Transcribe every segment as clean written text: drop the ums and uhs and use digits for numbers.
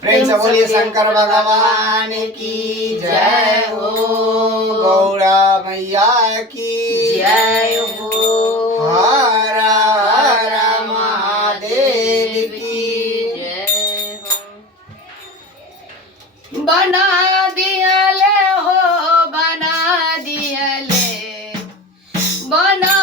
प्रेम से बोलिए शंकर भगवान की जय हो। गौरा मैया की जय हो। हर हर महादेव की जय हो। बना दियले हो, बना दियले, बना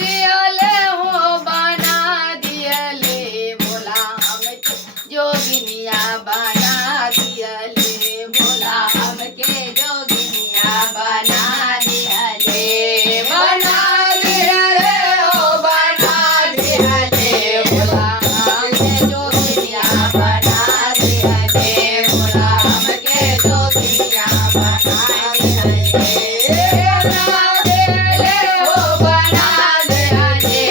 दियले हो, बना दियले, भोला हमके जोगिनिया बना दियले, भोला हमके जोगिनिया बना दियले, बना दियले हो, बना दियले, भोला हमके जोगिनिया बना दियले, भोला हमके जोगिनिया बना दियले, बना दियले हो, बना दियले,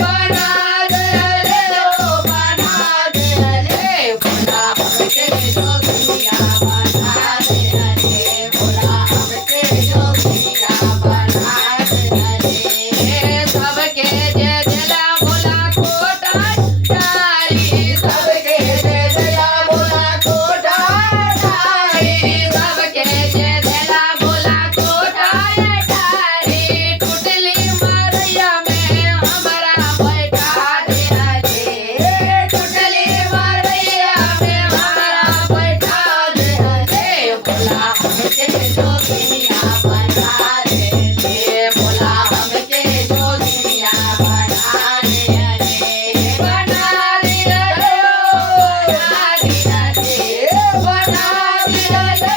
बना दियले हो, बना दियले, भोला हमके जोगिनिया बना दियले, भोला हमके जोगिनिया बना दियले, सबके जय दिला भोला कोटा तारी, सबके जय दिला भोला कोटा तारी, सबके जय दिला भोला कोटा तारी, टूटली मरैया में हमरा बैठा दिहले, टूटली मरैया में हमरा बैठा दिहले, भोला हमके जोगिनिया बना दिहले, भोला हमके जोगिनिया बना दिहले, बना दिहले हो, बना दिहले, बना दिहले